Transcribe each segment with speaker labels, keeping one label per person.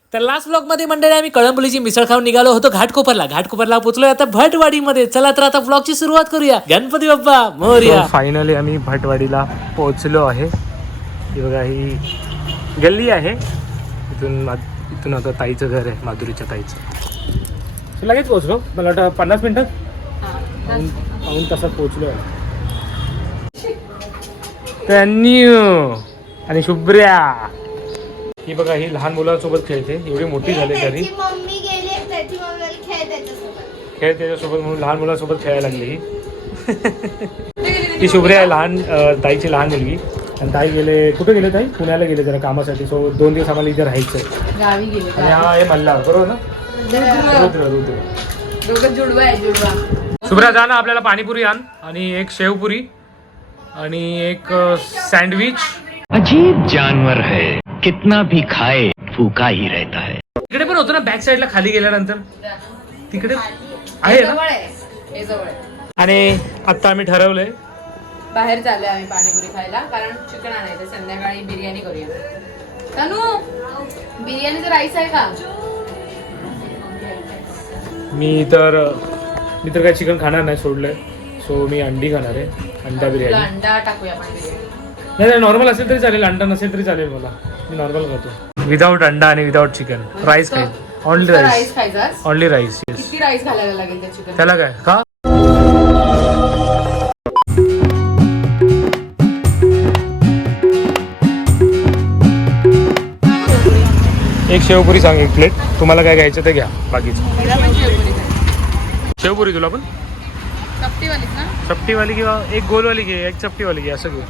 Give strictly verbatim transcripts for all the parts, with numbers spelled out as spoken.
Speaker 1: तर last blog मध्ये मंडळी आम्ही कळंबोलीची मिसळ खाऊन निघालो होतो घाटकोपरला. घाटकोपरला पोहोचलोय आता भटवाडीमध्ये. चला तर आता ब्लॉगची सुरुवात करूया. गणपती बाप्पा मोरया. फायनली आम्ही भटवाडीला पोहोचलो आहे. ही बघा ही गल्ली आहे. इथून इथून आता ताईचं घर आहे, माधुरीच्या ताईचं. लगेच पोहोचलो. मला वाटतं पन्नास मिनिटात पाऊन तासात पोहोचलो आहे. त्यांनी आणि शुभ्र्या ही बघा ही लहान मुलांसोबत खेळते. एवढी मोठी झाली तरी खेळ त्याच्यासोबत म्हणून लहान मुलांसोबत खेळायला लागली. ही शुभ्र्या आहे लहान ताईची लहान मुलगी. आणि ताई गेले कुठे गेले ताई? पुण्याला गेले जरा कामासाठी. सो दोन दिवस आम्हाला इथे राहायचं. आणि हा हे मल्हार बरोबर ना? रुद्र रुद्र शुभ्रा जा ना आपल्याला पाणीपुरी आण आणि एक शेवपुरी आणि एक सँडविच.
Speaker 2: अजीब जानवर है, कितना भी खाए भूखा ही रहता है.
Speaker 1: तिकडे पण होतो ना बॅक साईडला खाली गेल्यानंतर तिकडे आहे ना. आणि आता आम्ही ठरवलंय
Speaker 3: बाहेर चाललोय आम्ही पाणीपुरी खायला, कारण चिकन आणायचं. संध्याकाळी बिर्याणी करूया. तनू बिर्याणीचा राईस आहे का?
Speaker 1: मी तर मी तर काय चिकन खाणार नाही, सोडलंय. सो मी अंडी खाणार आहे. अंडा बिर्याणी.
Speaker 3: अंडा टाकूया आपण बिर्याणी.
Speaker 1: नाही नाही नॉर्मल असेल तरी चालेल, अंडा नसेल तरी चालेल. मला मी नॉर्मल खातो विदाऊट अंडा आणि विदाऊट चिकन. राईस खाईल. Only rice.
Speaker 3: राईस खायचा.
Speaker 1: Only rice.
Speaker 3: किती राईस घालायला लागेल त्या चिकन?
Speaker 1: त्याला काय का एक शेवपुरी सांग, एक प्लेट. तुम्हाला काय घ्यायचं ते घ्या, बाकीचं. शेवपुरी तुला पण
Speaker 3: चपटीवालीच ना?
Speaker 1: चपटीवाली किंवा एक गोलवाली घे, एक चपटीवाली घे, असं घे.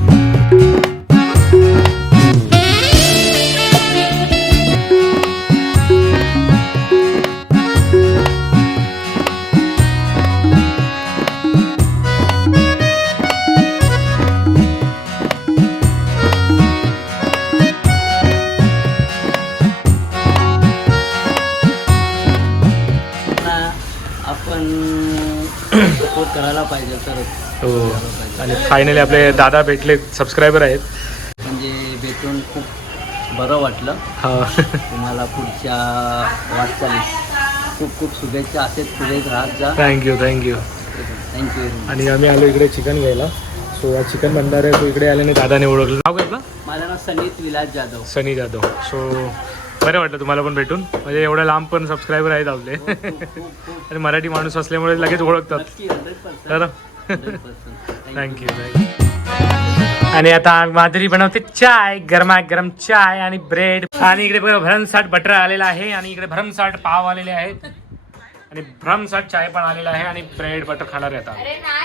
Speaker 4: सपोर्ट करायला पाहिजे तर
Speaker 1: हो. आणि फायनली आपले दादा भेटले, सबस्क्रायबर आहेत.
Speaker 4: म्हणजे भेटून खूप बरं वाटलं.
Speaker 1: हा
Speaker 4: तुम्हाला पुढच्या वाटचालीस खूप खूप शुभेच्छा. असेच पुढे राहत जा.
Speaker 1: Thank you thank you
Speaker 4: thank you.
Speaker 1: आणि आम्ही आलो इकडे चिकन घ्यायला. सो आज चिकन बनणार आहे. तो इकडे आल्याने दादाने ओळखलं. नाव काय आपलं?
Speaker 4: माझं नाव सनीत विलास जाधव.
Speaker 1: सनी जाधव. सो बरं वाटलं तुम्हाला पण भेटून. म्हणजे एवढ्या लांब पण सबस्क्रायबर आहेत आपले. आणि मराठी माणूस असल्यामुळे लगेच ओळखतात. तर थँक्यू थँक्यू. आणि आता माधुरी बनवते चाय, गरमागरम चाय आणि ब्रेड. आणि इकडे बघा भरमसाठ बटर आलेला आहे. आणि इकडे भरमसाठ पाव आलेले आहेत. आणि भरमसाठ चाय पण आलेला आहे. आणि ब्रेड बटर खाणार आहे आता.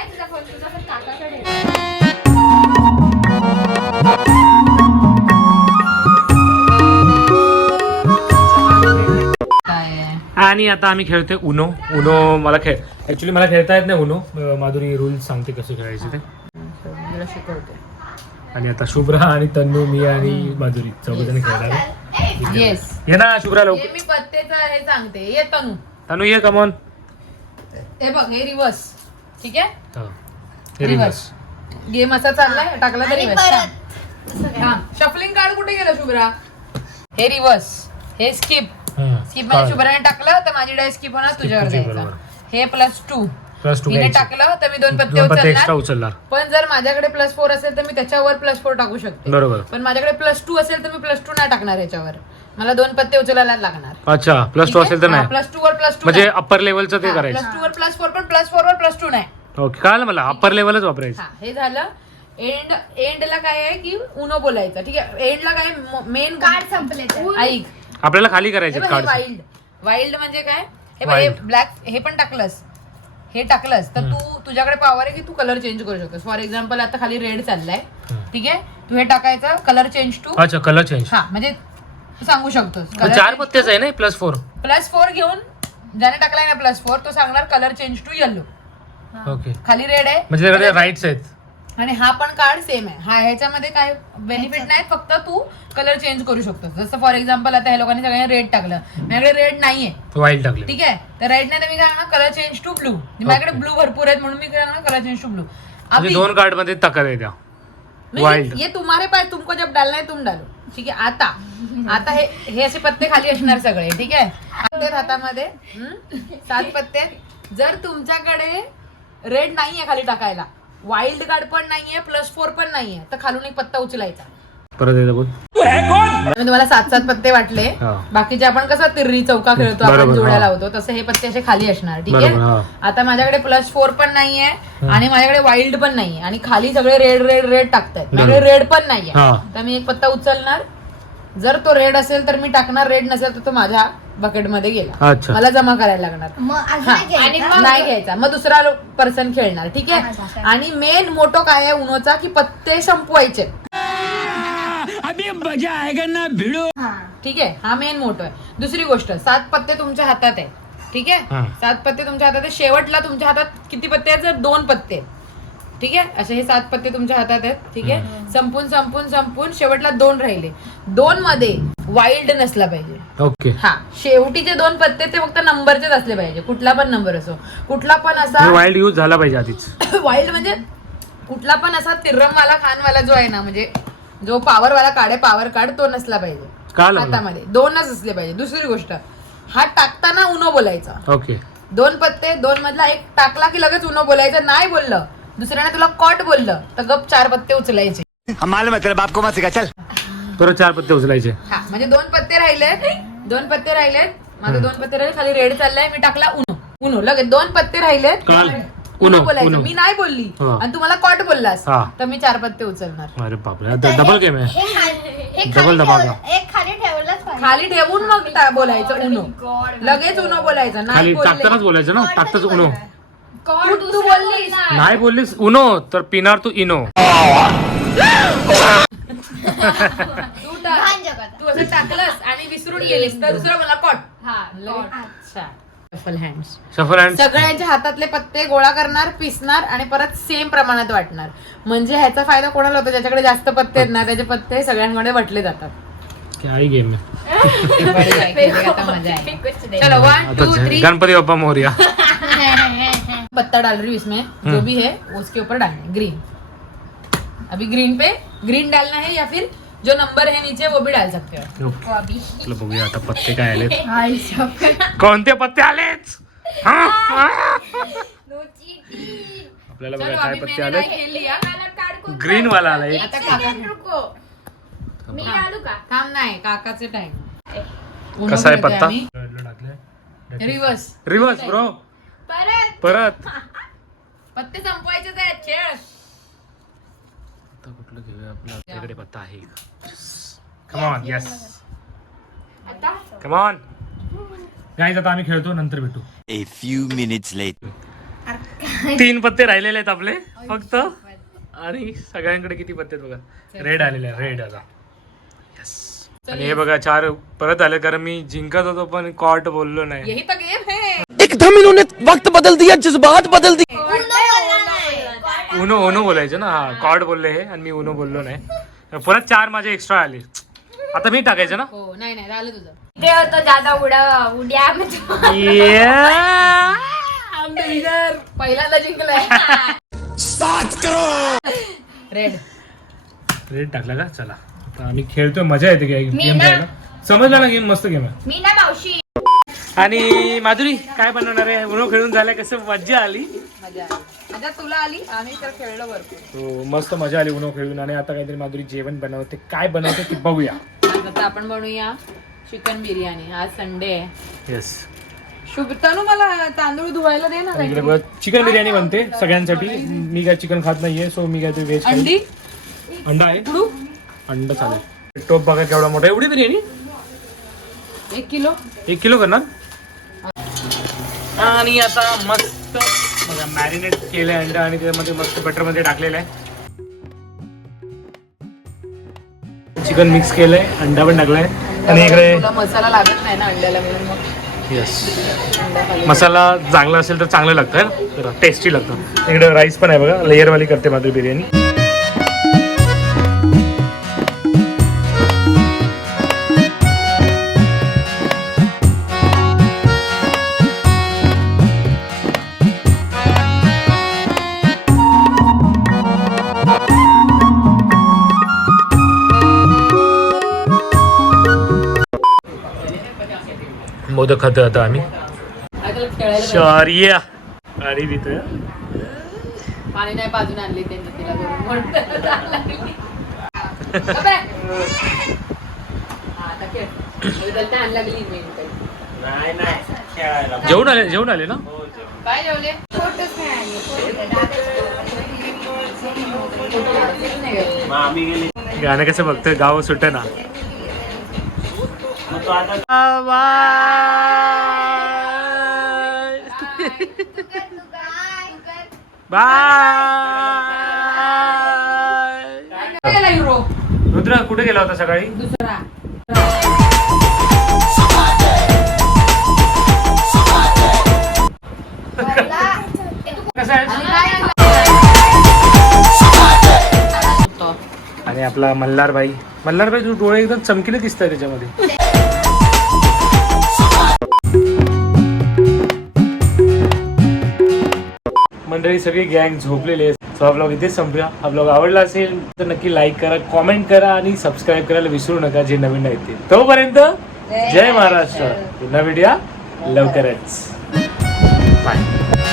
Speaker 1: आणि आता आम्ही खेळतोय उनो. उनो मला खेळ ऍक्च्युली मला खेळता येत नाही उनो. माधुरी रूल सांगते कसे खेळायचे ते.
Speaker 3: मला शिकवते.
Speaker 1: आणि आता शुभ्रा आणि तन्नू, मी आणि माधुरी चौघजण खेळणार आहे.
Speaker 3: येस.
Speaker 1: ये ना शुभ्रा लवकर.
Speaker 3: मी पत्तेचं हे सांगते. ये तनू.
Speaker 1: तन्नू ये कमॉन.
Speaker 3: हे बघ हे रिव्हर्स. ठीक आहे.
Speaker 1: रिव्हर्स
Speaker 3: गेम असा चाललाय. टाकला तरी शफलिंग कार्ड कुठे गेलं शुभ्रा? हे रिव्हर्स. हे स्किप. स्किप मध्ये शुभ्राने टाकलं तर माझी डाय स्किप होणार, तुझ्यावर जायचा. हे प्लस टू
Speaker 1: प्लस टू
Speaker 3: हिने टाकलं तर मी दोन पत्ते
Speaker 1: एक्स्ट्रा
Speaker 3: उचलणार.
Speaker 1: उचलणार.
Speaker 3: पण जर माझ्याकडे प्लस फोर असेल तर मी त्याच्यावर प्लस फोर टाकू शकते.
Speaker 1: बरोबर.
Speaker 3: पण माझ्याकडे प्लस टू असेल तर मी प्लस टू नाही टाकणार याच्यावर. मला दोन पत्ते उचलायला लागणार.
Speaker 1: अच्छा प्लस टू असेल तर नाही.
Speaker 3: प्लस टू वर प्लस टू
Speaker 1: म्हणजे अप्पर लेवलचं ते करायचं.
Speaker 3: प्लस टू वर प्लस फोर पण प्लस फोर वर प्लस टू नाही.
Speaker 1: ओके कळालं मला. अप्पर लेवलच वापरायचं.
Speaker 3: हा हे झालं. एंड एंडला काय आहे की उनो बोलायचं. ठीक आहे. एंडला काय मेन
Speaker 5: कार्ड संपले.
Speaker 3: ऐक
Speaker 1: आपल्याला खाली करायचे कार्ड.
Speaker 3: वाईल्ड. वाईल्ड म्हणजे काय? हे बघ हे ब्लॅक हे पण टाकलंस, हे टाकलंस तर तू तुझ्याकडे पॉवर आहे की तू कलर चेंज करू शकतोस. फॉर एक्झाम्पल आता खाली रेड चाललाय. ठीक आहे. तू हे टाकायचं कलर चेंज टू.
Speaker 1: अच्छा कलर चेंज.
Speaker 3: हा म्हणजे तू सांगू शकतोस.
Speaker 1: चार पत्तेच आहे ना प्लस फोर.
Speaker 3: प्लस फोर घेऊन ज्याने टाकलाय ना प्लस फोर तो सांगणार colour change to yellow.
Speaker 1: Okay.
Speaker 3: खाली रेड आहे
Speaker 1: म्हणजे राईट्स आहेत.
Speaker 3: आणि हा पण कार्ड सेम आहे. हा ह्याच्यामध्ये काय बेनिफिट नाही, फक्त तू कलर चेंज करू शकतो. जसं फॉर एक्झाम्पल आता ह्या लोकांनी सगळ्यांनी रेड टाकलं, माझ्याकडे रेड नाहीये,
Speaker 1: व्हाईट टाकले.
Speaker 3: ठीक आहे. तर रेड नाही तर मी काय म्हणणार कलर चेंज टू ब्लू. माझ्याकडे ब्लू भरपूर आहेत म्हणून मी काय म्हणणार कलर चेंज टू ब्लू.
Speaker 1: दोन कार्ड मध्ये तक्कर आहे त्या.
Speaker 3: ये तुम्हारे पास, तुमको जब डालना है तुम डालो. ठीक आहे. आता आता हे हे असे पत्ते खाली असणार सगळे, ठीक आहे. पत्ते हातामध्ये हम्म? सात पत्ते. जर तुमच्याकडे रेड नाहीये खाली टाकायला, वाईल्ड कार्ड पण नाहीये, प्लस फोर पण नाहीये, तर खालून एक पत्ता उचलायचा.
Speaker 1: परत एकदा बोल.
Speaker 3: मी तुम्हाला सात सात पत्ते वाटले.
Speaker 1: हा.
Speaker 3: बाकीचे आपण कसं तिररी चौका खेळतो, आपण
Speaker 1: बरोबर,
Speaker 3: जोड्या
Speaker 1: हा.
Speaker 3: लावतो, तसे हे पत्ते असे खाली असणार, ठीक
Speaker 1: बरोबर,
Speaker 3: आहे.
Speaker 1: हा.
Speaker 3: आता माझ्याकडे प्लस फोर पण नाहीये आणि माझ्याकडे वाईल्ड पण नाहीये आणि खाली सगळे रेड रेड रेड टाकतायत, माझ्याकडे रेड पण नाहीये.
Speaker 1: हा.
Speaker 3: तर मी एक पत्ता उचलणार. जर तो रेड असेल तर मी टाकणार, रेड नसेल तर तो माझ्या बकेट मध्ये गेला,
Speaker 1: अच्छा.
Speaker 3: मला जमा करायला लागणार.
Speaker 5: मग अजून
Speaker 3: हा.
Speaker 5: एक घ्यायचं.
Speaker 3: आणि मग नाही घ्यायचा, मग दुसरा पर्सन खेळणार, ठीक आहे. आणि मेन मोटो काय आहे उनोचा, की पत्ते संपवायचे.
Speaker 5: हा.
Speaker 3: ठीक आहे, हा मेन मोटो आहे. दुसरी गोष्ट, सात पत्ते तुमच्या हातात आहे, ठीक आहे.
Speaker 1: हा.
Speaker 3: सात पत्ते तुमच्या हातात आहे. शेवटला तुमच्या हातात किती पत्ते आहेत? जर दोन पत्ते, ठीक आहे. असे हे सात पत्ते तुमच्या हातात आहेत, ठीक आहे. संपून संपून संपून शेवटला दोन राहिले. दोन मध्ये वाईल्ड नसला पाहिजे.
Speaker 1: ओके.
Speaker 3: हा, शेवटीचे दोन पत्ते ते फक्त नंबरचेच असले पाहिजे, कुठला पण नंबर असो, कुठला पण असा
Speaker 1: वाईल्ड यूज झाला पाहिजे आधीच.
Speaker 3: वाईल्ड म्हणजे कुठला पण असा तिर्रमवाला खानवाला जो आहे ना, म्हणजे जो पॉवर वाला काढे पॉवर कार्ड, तो नसला पाहिजे
Speaker 1: कळालं.
Speaker 3: हातामध्ये. दोनच असले पाहिजे. दुसरी गोष्ट, हा टाकताना उनो बोलायचा.
Speaker 1: ओके.
Speaker 3: दोन पत्ते, दोन मधला एक टाकला की लगेच उनो बोलायचं. नाही बोललं, दुसऱ्याने तुला कॉट बोललं, तर गप चार पत्ते उचलायचे.
Speaker 1: परत चार पत्ते उचलायचे.
Speaker 3: हा, म्हणजे दोन पत्ते राहिलेत, दोन पत्ते राहिलेत, माझे दोन पत्ते राहिले, खाली रेड चाललाय, मी टाकला उनो. उनो लगेच दोन पत्ते राहिलेत,
Speaker 1: कळालं.
Speaker 3: उनो
Speaker 1: उनो,
Speaker 3: बोलायचं.
Speaker 1: उनो.
Speaker 3: मी नाही बोलली
Speaker 1: हा.
Speaker 3: आणि तुम्हाला कॉट बोललास,
Speaker 1: हा.
Speaker 3: तर मी चार पत्ते उचलणार.
Speaker 1: अरे बापरे, डबल गेम आहे.
Speaker 5: हे खाली- हे
Speaker 1: डबल
Speaker 5: खाली
Speaker 1: दबाव
Speaker 5: ठेवलं- एक खाली ठेवलंच पाहिजे.
Speaker 3: खाली ठेवून मग टा- बोलायचं उनो, लगेच उनो बोलायचं. नाही
Speaker 1: खाली
Speaker 3: बोलले
Speaker 1: टाकतानाच बोलायचं ना, टाकताच उनो.
Speaker 3: तू तू बोललीस
Speaker 1: नाही बोललीस उनो तर पिणार तू इनो.
Speaker 3: तू टाक.
Speaker 5: घाण जगात.
Speaker 3: तू असं टाकलंस आणि विसरून गेलीस तर दुसरं मला कॉट. अच्छा. Shuffle hands.
Speaker 1: Shuffle hand.
Speaker 3: सगळ्यांच्या हातातले पत्ते गोळा करणार, पिसणार आणि परत सेम प्रमाणात वाटणार. म्हणजे ह्याचा फायदा कोणाला होतो? ज्याच्याकडे जास्त पत्ते आहेत ना, त्याचे पत्ते सगळ्यांकडे वाटले जातात.
Speaker 1: काय गेम आहे.
Speaker 3: आता मजा आहे. चलो वन टू
Speaker 1: आता
Speaker 3: थ्री.
Speaker 1: गणपती बाप्पा मोरया.
Speaker 3: पत्ता डाल रही हूँ इसमें, जो भी है उसके ऊपर डालना है ग्रीन. अभी ग्रीन पे ग्रीन डालना है या फिर जो नंबर है नीचे वो भी डाल सकते हो.
Speaker 1: चला बघूया आता पत्ते काय आलेत. कोणते पत्ते आलेत? हा? हा? आपल्याला
Speaker 3: चलो
Speaker 1: बघा काय
Speaker 3: अभी
Speaker 1: पत्ते
Speaker 3: मैंने
Speaker 1: आलेत.
Speaker 3: खेल लिया.
Speaker 1: ग्रीन वाला आलाय.
Speaker 3: आता काका थांब, नाही काकाचे टाइम.
Speaker 1: कसा आहे पत्ता?
Speaker 3: रिवर्स.
Speaker 1: Reverse bro. परत
Speaker 3: पत्ते संपवायचे आहेत, खेळ.
Speaker 1: आता कुठलं घेऊया? आपला आपल्याकडे पत्ता आहे. Come on. Yes, come on guys. आता आम्ही खेळतो, नंतर भेटू.
Speaker 2: A few minutes later.
Speaker 1: तीन पत्ते राहिलेले आहेत आपले फक्त. आणि सगळ्यांकडे किती पत्ते आहेत बघा. रेड आलेले आहे, रेड आता. यस. आणि हे बघा चार परत आले, कारण मी जिंकत होतो पण कॉट बोललो नाही.
Speaker 3: यही तो गेम है.
Speaker 6: एकदम इन्होंने वक्त बदल दिया, जज्बात बदल दिए.
Speaker 1: उनो उनो बोलायचं ना. हा, कॉड बोलले हे आणि मी उनो बोललो नाही. परत चार माझे एक्स्ट्रा आले. आता मी टाकायचं ना.
Speaker 3: हो, नाही नाही झालं तुझं.
Speaker 5: ते होतं दादा उड्या उड्या
Speaker 3: पहिल्यांदा जिंकलाय. रेड.
Speaker 1: रेड टाकला का? चला आता आम्ही खेळतोय, मजा येते गेम
Speaker 5: मी
Speaker 1: खेळायला. समजला ना गेम? मस्त गेम आहे.
Speaker 5: मी ना मावशी.
Speaker 1: आणि माधुरी काय बनवणार आहे? उनो खेळून झाल्या, कसं मजा आली?
Speaker 3: मजा आली. मजा तुला आली, आम्ही तर खेळलो भरपूर.
Speaker 1: हो, मस्त मजा आली उनो खेळून. आणि आता काहीतरी माधुरी जेवण बनवते. काय बनवते ते बघूया.
Speaker 3: आता आपण बनवूया चिकन बिर्याणी. आज संडे आहे.
Speaker 1: येस.
Speaker 3: शुभ तनु, मला तांदूळ धुवायला दे ना.
Speaker 1: इकडे बघ, चिकन बिर्याणी बनते सगळ्यांसाठी. मी काय चिकन खात नाहीये, सो मी काय ते व्हेज.
Speaker 3: अंडी
Speaker 1: अंडा आहे. अंडा चालेल. टोप बघा केवढा मोठा. एवढी बिर्याणी
Speaker 3: एक किलो.
Speaker 1: एक किलो करणार. आणि आता मस्त बघा मॅरिनेट केलंय अंडा आणि त्यामध्ये मस्त बटर मध्ये टाकलेलं आहे. चिकन मिक्स केलंय, अंडा पण टाकलाय. आणि इकडे
Speaker 3: तुला मसाला लागत नाही ना अंड्याला, म्हणून मग
Speaker 1: येस, मसाला चांगला असेल तर चांगलं लागतं, टेस्टी लागतं. इकडे राईस पण आहे बघा, लेअरवाली करते माझी बिर्याणी. मोदक खातो आता आम्ही
Speaker 3: आता खेळायला
Speaker 1: शौर्य गाडी देतोय
Speaker 3: पाणी नाही बाजून आणली त्यांनी तिला करून म्हणून त्याला लागली. गप्प आहे. हा, आता खेळ. त्याला तहान लागली main काही.
Speaker 1: जेवण आले जेवण आले ना
Speaker 3: काय जेवले
Speaker 5: फोटोच नाही आले.
Speaker 3: फोटो काढतील नाही काय?
Speaker 1: गाणं कसं बघतोय गाव सुट ना बाय
Speaker 3: कुठे गेला हिरो
Speaker 1: रुद्र कुठे गेला होता सकाळी
Speaker 3: दुसरा
Speaker 1: कसं आहे आणि आपला मल्हार भाई मल्हार भाई डोळे एकदम चमकीले दिसत आहे त्याच्यामध्ये मंडळी सगळी गँग झोपलेली आहे. सो हा ब्लॉग इथेच संपूया. हा ब्लॉग आवडला असेल तर नक्की लाईक करा, कॉमेंट करा आणि सबस्क्राईब करायला विसरू नका जे नवीन आहेत ते. तोपर्यंत जय महाराष्ट्र. पुन्हा भेटूया लवकरच. बाय.